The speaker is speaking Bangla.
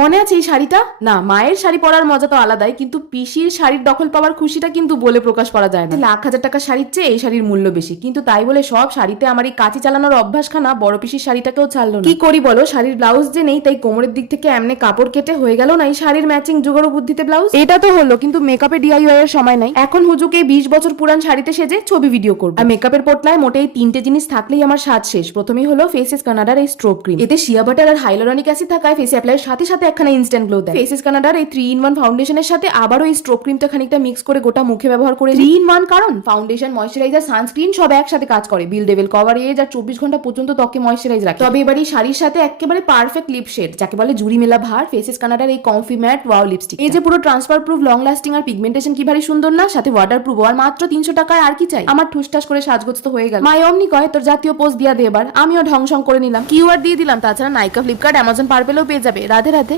মনে আছে এই শাড়িটা? না, মায়ের শাড়ি পরার মজা তো আলাদাই, কিন্তু পিসির শাড়ির দখল পাওয়ার খুশিটা কিন্তু বলে প্রকাশ করা যায় না। লাখ হাজার টাকা শাড়ির চেয়ে এই শাড়ির মূল্য বেশি, কিন্তু তাই বলে সব শাড়িতে আমার এই কাঁচি চালানোর অভ্যাসখানা বড় পিসির শাড়িটাকেও ছাড়লো কি করি বলো, শাড়ির ব্লাউজ যে নেই, তাই কোমরের দিক থেকে এমনি কাপড় কেটে হয়ে গেল না এই শাড়ির ম্যাচিং জোগাড় বুদ্ধিতে ব্লাউজ? এটা তো হলো, কিন্তু মেকআপে ডিআইওয়াই এর সময় নাই। এখন হুজুকে বিশ বছর পুরান শাড়িতে সেজে ছবি ভিডিও করব। আর মেকআপের পোটলায় মোটেই তিনটে জিনিস থাকলেই আমার স্বাদ শেষ। প্রথমেই হলো ফেসেস কানাডার এই স্ট্রোব ক্রিম এতে শিয়া বাটার আর হাইলোরনিক অ্যাসিড থাকায় ফেসে অ্যাপ্লাইয়ের সাথে সাথে একখানা ইনস্ট্যান্ট গ্লো দেয়। ফেসেস কানাডার এই থ্রি ইন ওয়ান ফাউন্ডেশনের সাথে আবারও এই স্ট্রোব ক্রিমটা খানিকটা মিক্স করে গোটা মুখে ব্যবহার করে থ্রি ইন ওয়ান কারণ? ফাউন্ডেশন ময়শ্চারাইজার সানস্ক্রিন সব একসাথে কাজ করে। বিল ডেভেল কভারেজ আর চব্বিশ ঘণ্টা পর্যন্ত ত্বকে ময়শ্চারাইজ রাখে। তবে এবার এই শাড়ির সাথে একেবারে পারফেক্ট লিপ শেড যাকে বলে জুড়ি মেলা ভার ফেসেস কানাডার এই কমফি ম্যাট ওয়াও লিপস্টিক এই যে পুরো ট্রান্সফার প্রুফ লং লাস্টিং আর পিগমেন্টেশন কি ভারী সুন্দর না? সাথে ওয়াটার প্রুফ আর মাত্র তিনশো টাকায় আর কি চাই? আমার ঠুসটাস করে সাজগোজ তো হয়ে গেল। মাই অমনি কয় তোর জাতীয় পোস্ট দিয়া দে এবার। আমিও ঢং সং করে নিলাম। কিউআর দিয়ে দিলাম তাছাড়া নাইকা ফ্লিপকার্ট অ্যামাজন পার্পেলেও পেয়ে যাবে। রাধে রাধে।